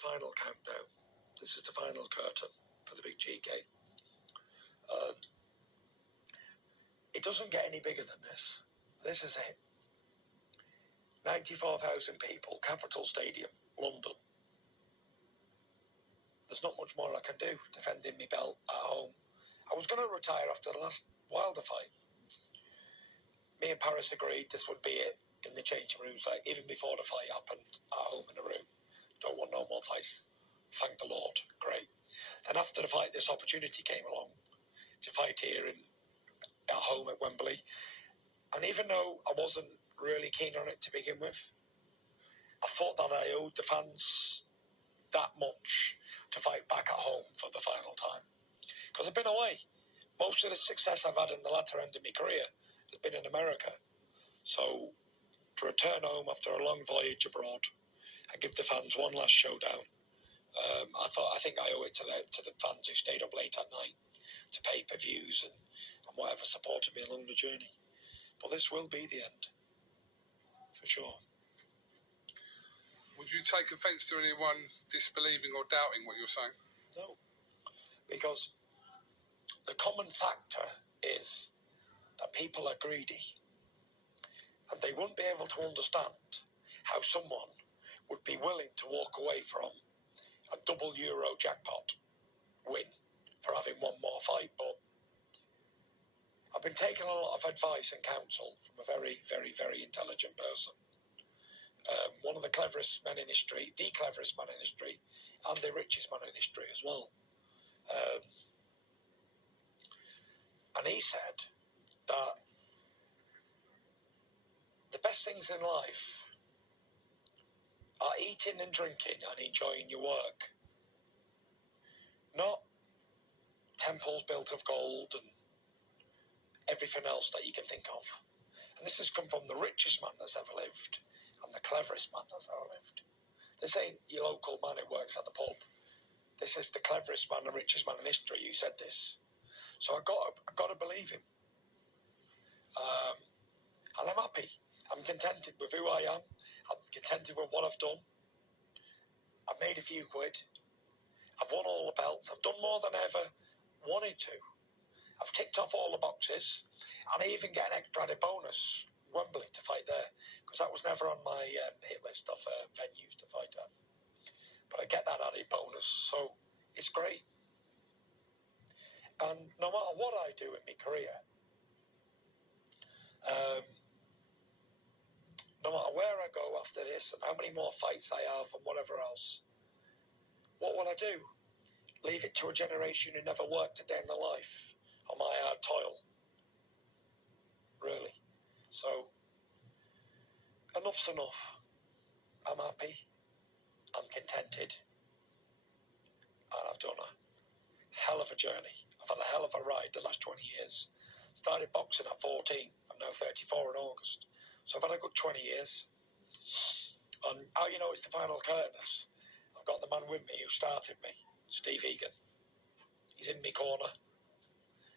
final countdown. This is the final curtain for the big GK. It doesn't get any bigger than this. This is it. 94,000 people, Capital Stadium, London. There's not much more I can do, defending my belt at home. I was going to retire after the last Wilder fight. Me and Paris agreed this would be it in the changing rooms, like even before the fight happened, at home in the room. Don't want no more fights. Thank the Lord. Great. Then after the fight, this opportunity came along to fight here at home at Wembley. And even though I wasn't really keen on it to begin with, I thought that I owed the fans that much to fight back at home for the final time. Because I've been away. Most of the success I've had in the latter end of my career has been in America. So to return home after a long voyage abroad and give the fans one last showdown, I think I owe it to the fans who stayed up late at night to pay-per-views and whatever supported me along the journey. But this will be the end, for sure. Would you take offence to anyone disbelieving or doubting what you're saying? No, because the common factor is that people are greedy, and they wouldn't be able to understand how someone would be willing to walk away from a double Euro jackpot win for having one more fight. But I've been taking a lot of advice and counsel from a very, very, very intelligent person. One of the cleverest men in history, the cleverest man in history, and the richest man in history as well. And he said that the best things in life are eating and drinking and enjoying your work. Not temples built of gold and everything else that you can think of. And this has come from the richest man that's ever lived and the cleverest man that's ever lived. This ain't your local man who works at the pub. This is the cleverest man, the richest man in history who said this. So I've got to believe him. And I'm happy. I'm contented with who I am. I'm contented with what I've done. I've made a few quid. I've won all the belts. I've done more than I ever wanted to. I've ticked off all the boxes. And I even get an extra added bonus, Wembley, to fight there. Because that was never on my hit list of venues to fight at. But I get that added bonus. So it's great. And no matter what I do in my career, no matter where I go after this and how many more fights I have and whatever else, what will I do? Leave it to a generation who never worked a day in their life on my hard toil? Really? So, enough's enough. I'm happy. I'm contented. And I've done a hell of a journey. I've had a hell of a ride the last 20 years. Started boxing at 14. I'm now 34 in August. So I've had a good 20 years. And how you know it's the final curtain? I've got the man with me who started me, Steve Egan. He's in my corner.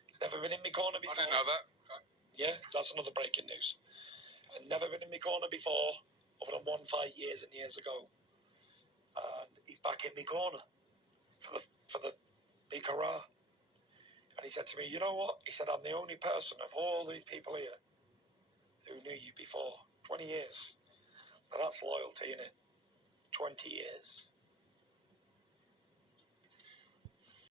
He's never been in my corner before. I didn't know that. Okay. Yeah, that's another breaking news. I've never been in my corner before, other than one fight years and years ago. And he's back in my corner for the big hurrah. And he said to me, you know what? He said, I'm the only person of all these people here who knew you before. 20 years. And that's loyalty, innit? 20 years.